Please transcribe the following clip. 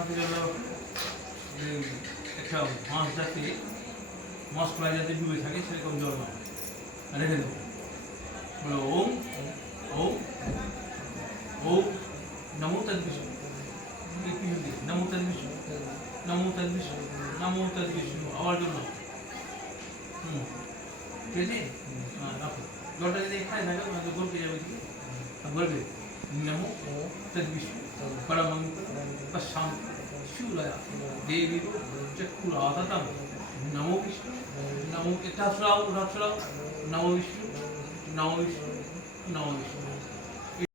বানাতে গেল একটা মাছ যাতে মশলা যাতে ডুবে থাকে সেরকম জল নাও রেখে দেবো বলো ওম ওম ওম নমো তদ্বিষ্ণু নমো তদ্বিষ্ণু নমো তদ্বিষ্ণু নমো তদ্বিষ্ণু আবার জন্য ঠিক আছে রাখো জলটা যদি এখানে থাকে তো গলকে যাবে কি বলবে নমো তদ্বিষ্ণু পরমং পশ্যাম শিউলয়া দেবী চক্ষুরাততম নমো বিষ্ণু নমো এটা ছড়াও নমো বিষ্ণু নমো বিষ্ণু নমো বিষ্ণু